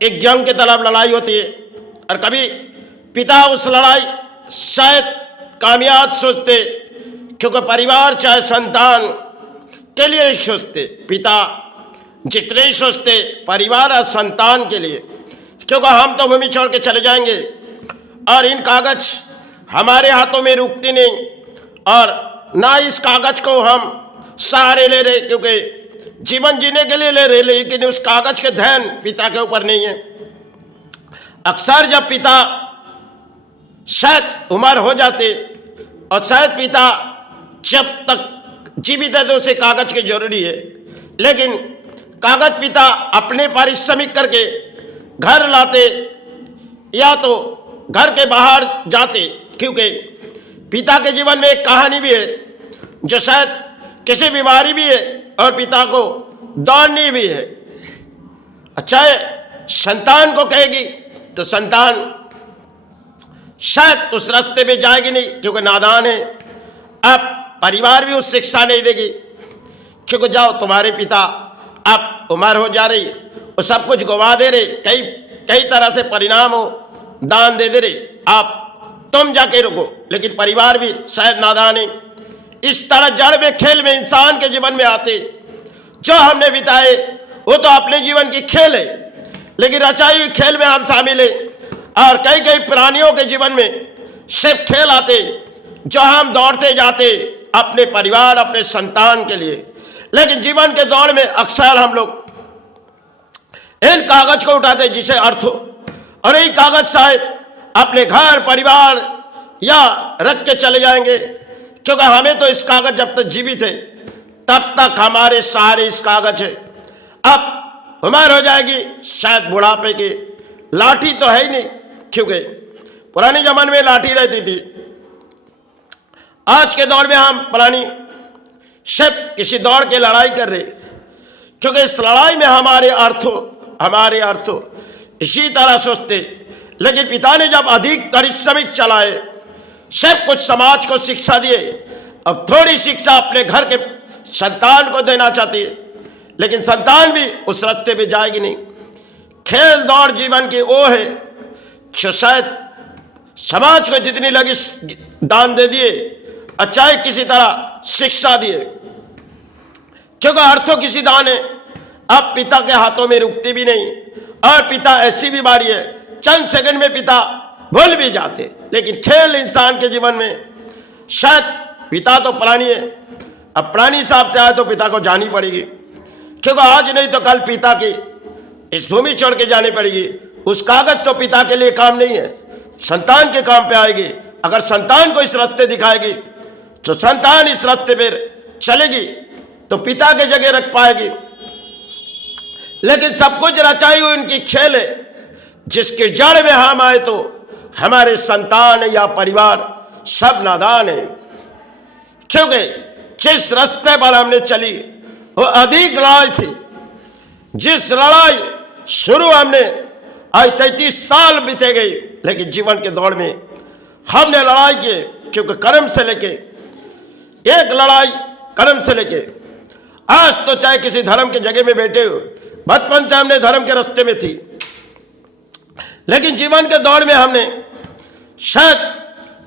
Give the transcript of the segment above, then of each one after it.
एक जंग के तरफ लड़ाई होती है, और कभी पिता उस लड़ाई शायद कामयाब सोचते, क्योंकि परिवार चाहे संतान के लिए ही सोचते, पिता जितने ही सोचते परिवार और संतान के लिए, क्योंकि हम तो भूमि छोड़ के चले जाएंगे और इन कागज हमारे हाथों में रुकती नहीं, और ना इस कागज को हम सहारे ले रहे, क्योंकि जीवन जीने के लिए ले रहे, लेकिन उस कागज के ध्यान पिता के ऊपर नहीं है। अक्सर जब पिता शायद उम्र हो जाते और शायद पिता जब तक जीवित है तो उसे कागज की जरूरी है, लेकिन कागज पिता अपने पारिश्रमिक करके घर लाते या तो घर के बाहर जाते, क्योंकि पिता के जीवन में एक कहानी भी है जो शायद किसी बीमारी भी है और पिता को दौड़नी भी है। अच्छा है, संतान को कहेगी तो संतान शायद उस रास्ते में जाएगी नहीं, क्योंकि नादान है। अब परिवार भी उस शिक्षा नहीं देगी, क्योंकि जाओ तुम्हारे पिता अब उम्र हो जा रही, वो सब कुछ गंवा दे रहे, कई कई तरह से परिणाम हो दान दे दे रहे, आप तुम जाके रुको, लेकिन परिवार भी शायद नादान है। इस तरह जड़ में खेल में इंसान के जीवन में आते जो हमने बिताए वो तो अपने जीवन की खेल है, लेकिन रचाई हुई खेल में हम शामिल हैं, और कई कई प्राणियों के जीवन में सिर्फ खेल आते जो हम दौड़ते जाते अपने परिवार अपने संतान के लिए, लेकिन जीवन के दौर में अक्सर हम लोग इन कागज को उठाते जिसे अर्थ हो, और यही कागज शायद अपने घर परिवार या रख के चले जाएंगे, क्योंकि हमें तो इस कागज जब तक जीवित है तब तक हमारे सहारे इस कागज है। अब उम्र हो जाएगी शायद बुढ़ापे की, लाठी तो है ही नहीं, क्योंकि पुराने जमाने में लाठी रहती थी। आज के दौर में हम पुरानी सिर्फ किसी दौड़ के लड़ाई कर रहे, क्योंकि इस लड़ाई में हमारे अर्थों इसी तरह सोचते, लेकिन पिता ने जब अधिक परिश्रमिक चलाए, सिर्फ कुछ समाज को शिक्षा दिए, अब थोड़ी शिक्षा अपने घर के संतान को देना चाहती है, लेकिन संतान भी उस रास्ते पे जाएगी नहीं। खेल दौड़ जीवन की वो है जो शायद समाज को जितनी लगी दान दे दिए, चाहे किसी तरह शिक्षा दिए, क्योंकि अर्थों किसी दान है अब पिता के हाथों में रुकती भी नहीं, और पिता ऐसी बीमारी है चंद सेकंड में पिता भूल भी जाते, लेकिन खेल इंसान के जीवन में शायद पिता तो प्राणी है, अब प्राणी हिसाब से आए तो पिता को जानी पड़ेगी, क्योंकि आज नहीं तो कल पिता की इस भूमि छोड़ के जानी पड़ेगी। उस कागज तो पिता के लिए काम नहीं है, संतान के काम पे आएगी। अगर संतान को इस रास्ते दिखाएगी तो संतान इस रास्ते पर चलेगी तो पिता के जगह रख पाएगी, लेकिन सब कुछ रचाई हुई उनकी खेल है जिसके जड़ में हम आए तो हमारे संतान या परिवार सब नादान है, क्योंकि जिस रास्ते पर हमने चली वो अधिक लड़ाई थी। जिस लड़ाई शुरू हमने आज 33 साल बीते गई, लेकिन जीवन के दौड़ में हमने लड़ाई की, क्योंकि कर्म से लेके एक लड़ाई कर्म से लेके आज तो चाहे किसी धर्म के जगह में बैठे हो, बचपन से हमने धर्म के रास्ते में थी, लेकिन जीवन के दौर में हमने शायद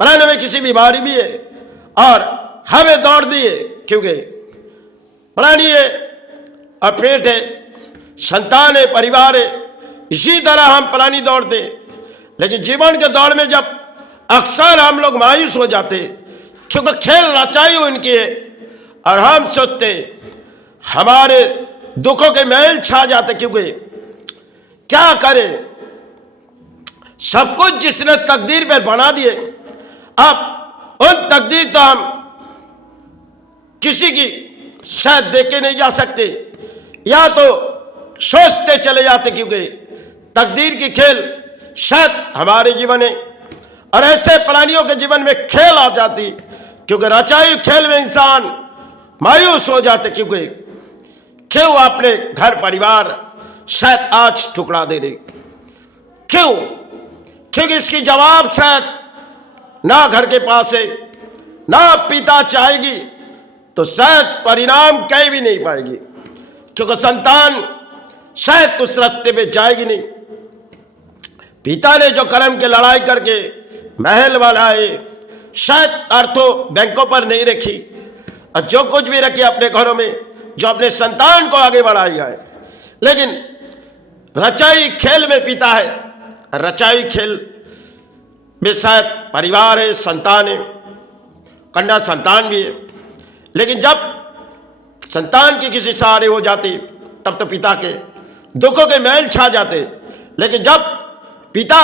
प्राण में किसी बीमारी भी है और हमें दौड़ दी है, क्योंकि प्राणी है और पेट है, संतान है, परिवार है, इसी तरह हम प्राणी दौड़ते, लेकिन जीवन के दौर में जब अक्सर हम लोग मायूस हो जाते, क्योंकि खेल रचाई उनकी है, और हम सोचते हमारे दुखों के मैल छा जाते, क्योंकि क्या करें, सब कुछ जिसने तकदीर पे बना दिए, अब उन तकदीर तो हम किसी की शायद देखे नहीं जा सकते, या तो सोचते चले जाते, क्योंकि तकदीर की खेल शायद हमारे जीवन में और ऐसे प्राणियों के जीवन में खेल आ जाती, क्योंकि रचाई खेल में इंसान मायूस हो जाते, क्योंकि क्यों अपने घर परिवार शायद आज ठुकरा दे रहे, क्यों, क्योंकि इसकी जवाब शायद ना घर के पास है, ना पिता चाहेगी तो शायद परिणाम कहीं भी नहीं पाएगी, क्योंकि संतान शायद उस रास्ते पे जाएगी नहीं। पिता ने जो कर्म की लड़ाई करके महल बनाए, शायद अर्थों बैंकों पर नहीं रखी, और जो कुछ भी रखी अपने घरों में, जो अपने संतान को आगे बढ़ाई है, लेकिन रचाई खेल में पिता है, रचाई खेल में शायद परिवार है, संतान है, कन्या संतान भी है। लेकिन जब संतान की किसी सहारे हो जाती तब तो पिता के दुखों के महल छा जाते। लेकिन जब पिता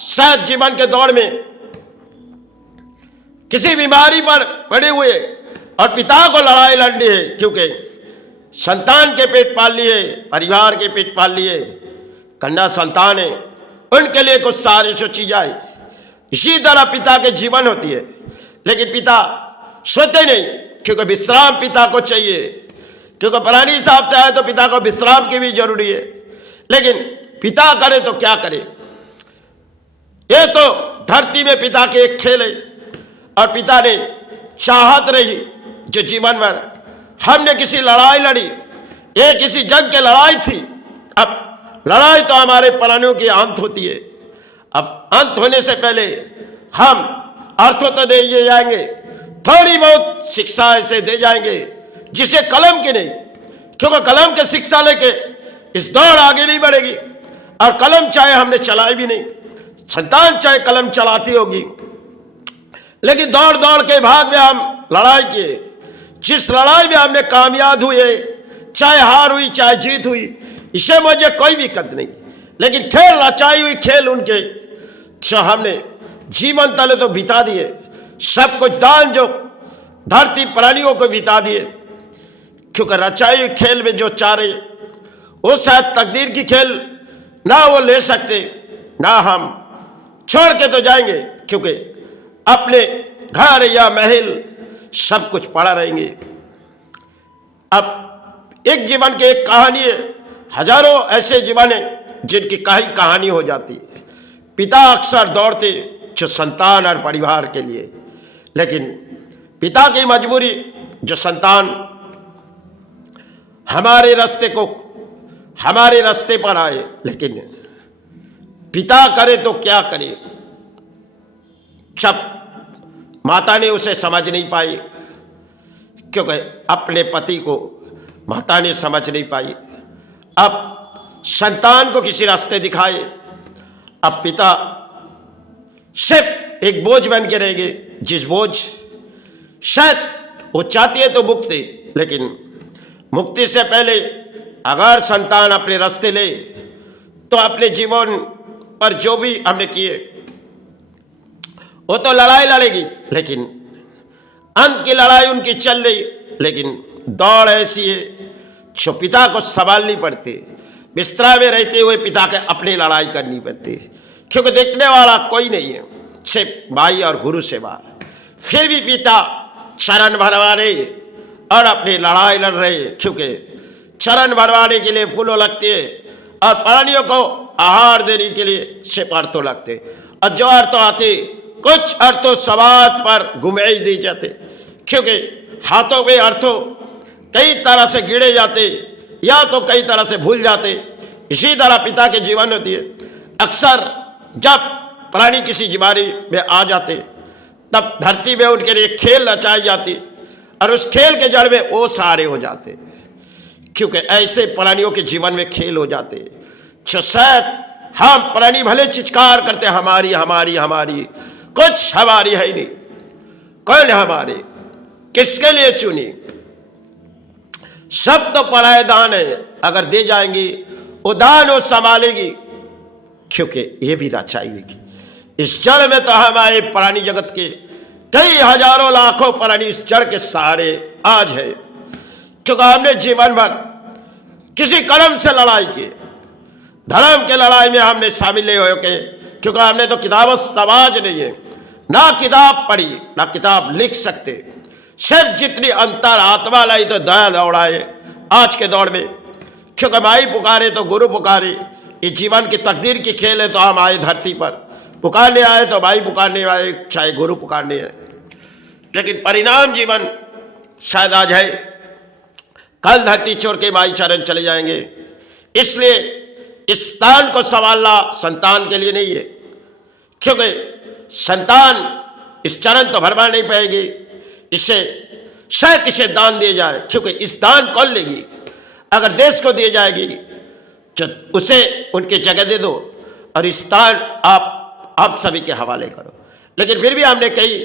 शायद जीवन के दौर में किसी बीमारी पर पड़े हुए और पिता को लड़ाई लड़नी है, क्योंकि संतान के पेट पाल लिए, परिवार के पेट पाल लिए, कन्या संतान है, उनके लिए कुछ सारी सोची जाए। इसी तरह पिता के जीवन होती है। लेकिन पिता सोते नहीं, क्योंकि विश्राम पिता को चाहिए, क्योंकि प्राणी साहब चाहे तो पिता को विश्राम की भी जरूरी है। लेकिन पिता करे तो क्या करे? ये तो धरती में पिता के एक खेल है, और पिता ने चाहत रही जो जीवन में हमने किसी लड़ाई लड़ी, ये किसी जंग की लड़ाई थी। अब लड़ाई तो हमारे प्राणियों की अंत होती है। अब अंत होने से पहले हम अर्थों तो दे जाएंगे, थोड़ी बहुत शिक्षा ऐसे दे जाएंगे जिसे कलम की नहीं, क्योंकि कलम के शिक्षा लेके इस दौड़ आगे नहीं बढ़ेगी। और कलम चाहे हमने चलाई भी नहीं, संतान चाहे कलम चलाती होगी, लेकिन दौड़ दौड़ के भाग में हम लड़ाई किए, जिस लड़ाई में हमने कामयाब हुए, चाहे हार हुई चाहे जीत हुई, इसे मुझे कोई भी कद नहीं। लेकिन खेल रचाई हुई खेल उनके जो हमने जीवन तले तो बिता दिए, सब कुछ दान जो धरती प्राणियों को बिता दिए, क्योंकि रचाई हुई खेल में जो चारे वो शायद तकदीर की खेल ना वो ले सकते, ना हम छोड़ के तो जाएंगे, क्योंकि अपने घर या महल सब कुछ पड़ा रहेंगे। अब एक जीवन की एक कहानी है, हजारों ऐसे जीवन है जिनकी कहानी हो जाती है। पिता अक्सर दौड़ते जो संतान और परिवार के लिए, लेकिन पिता की मजबूरी जो संतान हमारे रास्ते पर आए, लेकिन पिता करे तो क्या करे? जब माता ने उसे समझ नहीं पाई, क्योंकि अपने पति को माता ने समझ नहीं पाई, अब संतान को किसी रास्ते दिखाए। अब पिता सिर्फ एक बोझ बन के रहेंगे, जिस बोझ शायद वो चाहती है तो मुक्ति, लेकिन मुक्ति से पहले अगर संतान अपने रास्ते ले तो अपने जीवन पर जो भी हमने किए वो तो लड़ाई लड़ेगी, लेकिन अंत की लड़ाई उनकी चल रही। लेकिन दौड़ ऐसी है जो पिता को संभालनी पड़ती, बिस्तरा में रहते हुए पिता के अपनी लड़ाई करनी पड़ती, क्योंकि देखने वाला कोई नहीं है, सिर्फ भाई और गुरु सेवा। फिर भी पिता चरण भरवा रहे और अपनी लड़ाई लड़ रहे, क्योंकि चरण भरवाने के लिए फूलों लगते और प्राणियों को आहार देने के लिए सिर्फ अर्थों लगते, और जो अर्थों आते कुछ अर्थों समाज पर घुमाई दी जाते, क्योंकि हाथों में अर्थों कई तरह से गिरे जाते या तो कई तरह से भूल जाते। इसी तरह पिता के जीवन होती है। अक्सर जब प्राणी किसी बीमारी में आ जाते तब धरती में उनके लिए खेल रचाई जाती, और उस खेल के जड़ में वो सहारे हो जाते, क्योंकि ऐसे प्राणियों के जीवन में खेल हो जाते जो शायद हम प्राणी भले चित्कार करते हमारी हमारी हमारी, कुछ हमारी है ही नहीं। कौन हमारे, किसके लिए चुनी? सब तो पराये दान है, अगर दे जाएंगी वो दान वो संभालेगी, क्योंकि ये भी रचाई हुई। इस जड़ में तो हमारे प्राणी जगत के कई हजारों लाखों प्राणी इस जड़ के सहारे आज है, क्योंकि हमने जीवन भर किसी कर्म से लड़ाई की, धर्म के लड़ाई में हमने शामिल नहीं हो के, क्योंकि हमने तो किताबों समाज नहीं है, ना किताब पढ़ी ना किताब लिख सकते। सिर्फ जितनी अंतर आत्मा लाई तो दया दौड़ाए आज के दौर में, क्योंकि माई पुकारे तो गुरु पुकारे। इस जीवन की तकदीर की खेल है, तो हम आए धरती पर पुकारने आए तो माई पुकारने आए, चाहे गुरु पुकारने आए, लेकिन परिणाम जीवन शायद आज है, कल धरती छोड़ के माई चरण चले जाएंगे। इसलिए इस दान को संभालना संतान के लिए नहीं है, क्योंकि संतान इस चरण तो भरवा नहीं पाएगी, इसे शायद इसे दान दिया जाए, क्योंकि इस दान कौन लेगी? अगर देश को दी जाएगी तो उसे उनकी जगह दे दो और इस दान आप सभी के हवाले करो। लेकिन फिर भी हमने कई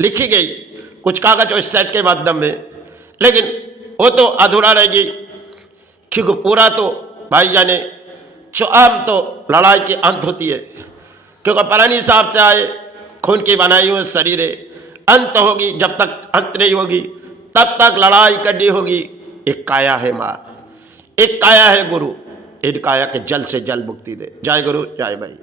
लिखी गई कुछ कागज और सेट के माध्यम में, लेकिन वो तो अधूरा रहेगी, क्योंकि पूरा तो भाई जाने जो आम तो लड़ाई की अंत होती है, क्योंकि परानी साहब से आए खून की बनाई हुई शरीर अंत होगी, जब तक अंत नहीं होगी तब तक लड़ाई करनी होगी। एक काया है माँ, एक काया है गुरु, इन काया के जल से जल मुक्ति दे। जय गुरु जय भाई।